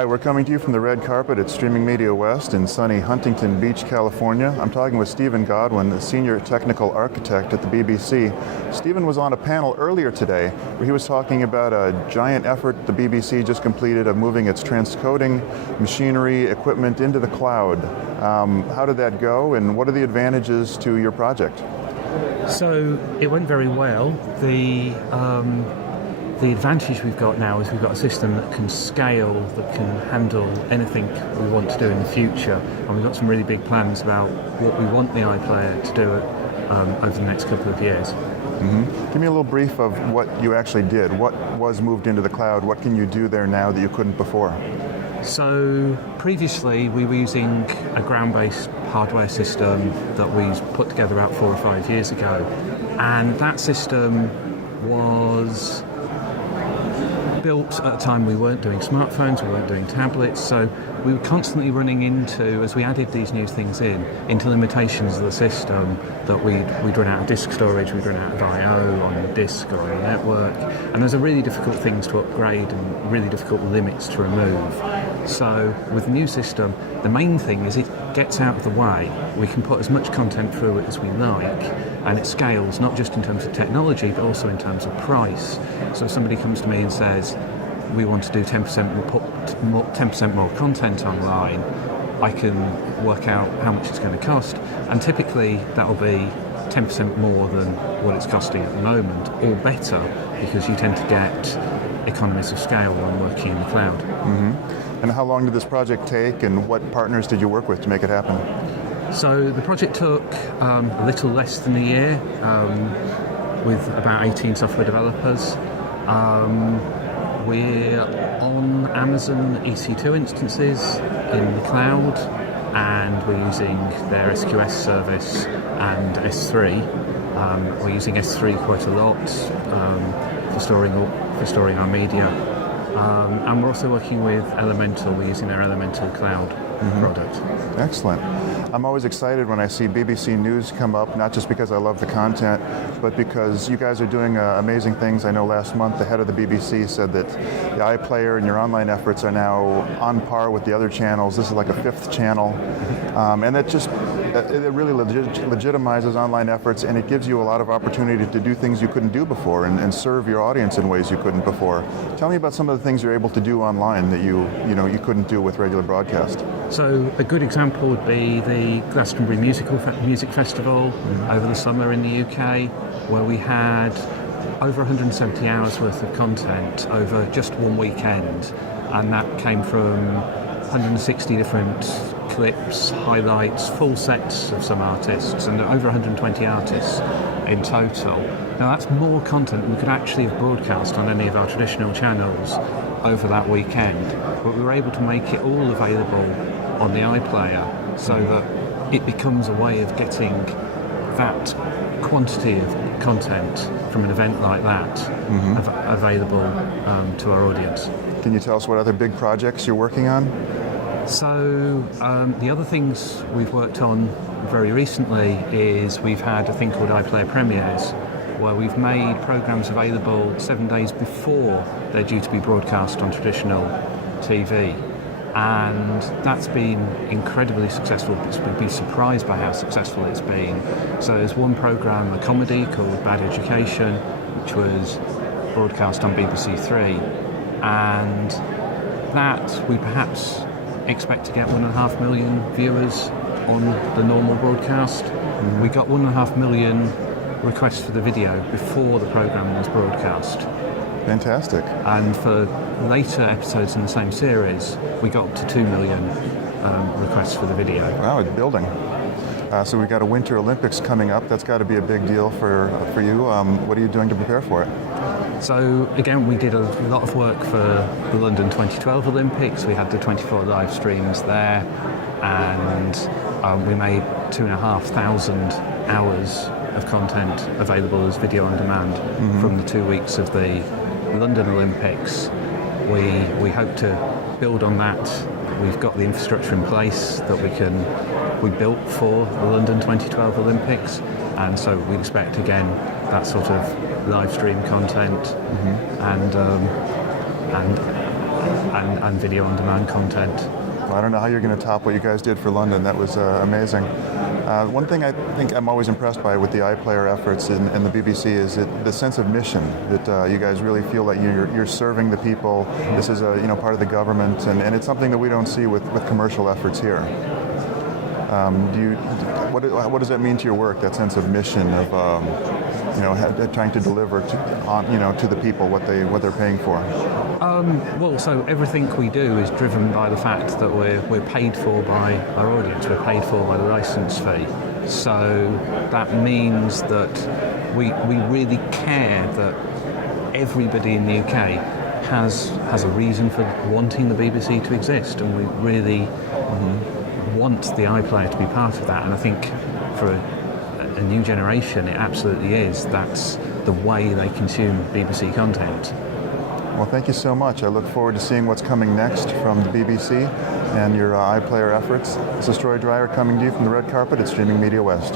Hi, we're coming to you from the red carpet at Streaming Media West in sunny Huntington Beach, California. I'm talking with Stephen Godwin, the Senior Technical Architect at the BBC. Stephen was on a panel earlier today where he was talking about a giant effort the BBC just completed of moving its transcoding machinery equipment into the cloud. How did that go, and what are the advantages to your project? So it went very well. The advantage we've got now is we've got a system that can scale, that can handle anything we want to do in the future, and we've got some really big plans about what we want the iPlayer to do over the next couple of years. Mm-hmm. Give me a little brief of what you actually did. What was moved into the cloud? What can you do there now that you couldn't before? So previously we were using a ground-based hardware system that we put together about 4 or 5 years ago, and that system was built at a time we weren't doing smartphones, we weren't doing tablets, so we were constantly running into, as we added these new things into limitations of the system, that we'd run out of disk storage, we'd run out of I/O on disk or on the network, and those are really difficult things to upgrade and really difficult limits to remove. So with the new system, the main thing is it gets out of the way. We can put as much content through it as we like, and it scales not just in terms of technology but also in terms of price. So if somebody comes to me and says we want to do 10% more content online, I can work out how much it's going to cost, and typically that'll be 10% more than what it's costing at the moment, or better, because you tend to get economies of scale when working in the cloud. Mm-hmm. And how long did this project take, and what partners did you work with to make it happen? So the project took a little less than a year, with about 18 software developers. We're on Amazon EC2 instances in the cloud, and we're using their SQS service and S3. We're using S3 quite a lot for storing our media. And we're also working with Elemental. We're using their Elemental Cloud product. Excellent. I'm always excited when I see BBC News come up, not just because I love the content, but because you guys are doing amazing things. I know last month the head of the BBC said that the iPlayer and your online efforts are now on par with the other channels. This is like a 5th channel. And that just it really legitimizes online efforts, and it gives you a lot of opportunity to do things you couldn't do before and serve your audience in ways you couldn't before. Tell me about some of the things you're able to do online that you couldn't do with regular broadcast. So a good example would be the Glastonbury Music Festival over the summer in the UK, where we had over 170 hours worth of content over just one weekend, and that came from 160 different clips, highlights, full sets of some artists, and over 120 artists in total. Now that's more content than we could actually have broadcast on any of our traditional channels over that weekend, but we were able to make it all available on the iPlayer so that it becomes a way of getting that quantity of content from an event like that available to our audience. Can you tell us what other big projects you're working on? So the other things we've worked on very recently is we've had a thing called iPlayer Premieres, where we've made programs available 7 days before they're due to be broadcast on traditional TV. And that's been incredibly successful. We've been surprised by how successful it's been. So there's one program, a comedy called Bad Education, which was broadcast on BBC Three, and that we perhaps expect to get 1.5 million viewers on the normal broadcast. We got 1.5 million requests for the video before the program was broadcast. Fantastic. And for later episodes in the same series, we got up to 2 million requests for the video. Wow, it's building. So we've got a Winter Olympics coming up. That's got to be a big deal for you. What are you doing to prepare for it? So again, we did a lot of work for the London 2012 Olympics. We had the 24 live streams there, and we made 2,500 hours of content available as video on demand from the 2 weeks of the London Olympics. We hope to build on that. We've got the infrastructure in place that we built for the London 2012 Olympics, and so we expect again that sort of live stream content and and video on demand content. Well, I don't know how you're going to top what you guys did for London. That was amazing. One thing I think I'm always impressed by with the iPlayer efforts in the BBC is the sense of mission, that you guys really feel that you're serving the people. This is part of the government, and it's something that we don't see with commercial efforts here. What does that mean to your work, that sense of mission of trying to deliver to the people what they're paying for? Well, so everything we do is driven by the fact that we're paid for by our audience. We're paid for by the license fee. So that means that we really care that everybody in the UK has a reason for wanting the BBC to exist, and we really want the iPlayer to be part of that. And I think for a new generation, it absolutely is. That's the way they consume BBC content. Well, thank you so much. I look forward to seeing what's coming next from the BBC and your iPlayer efforts. This is Troy Dreyer coming to you from the red carpet at Streaming Media West.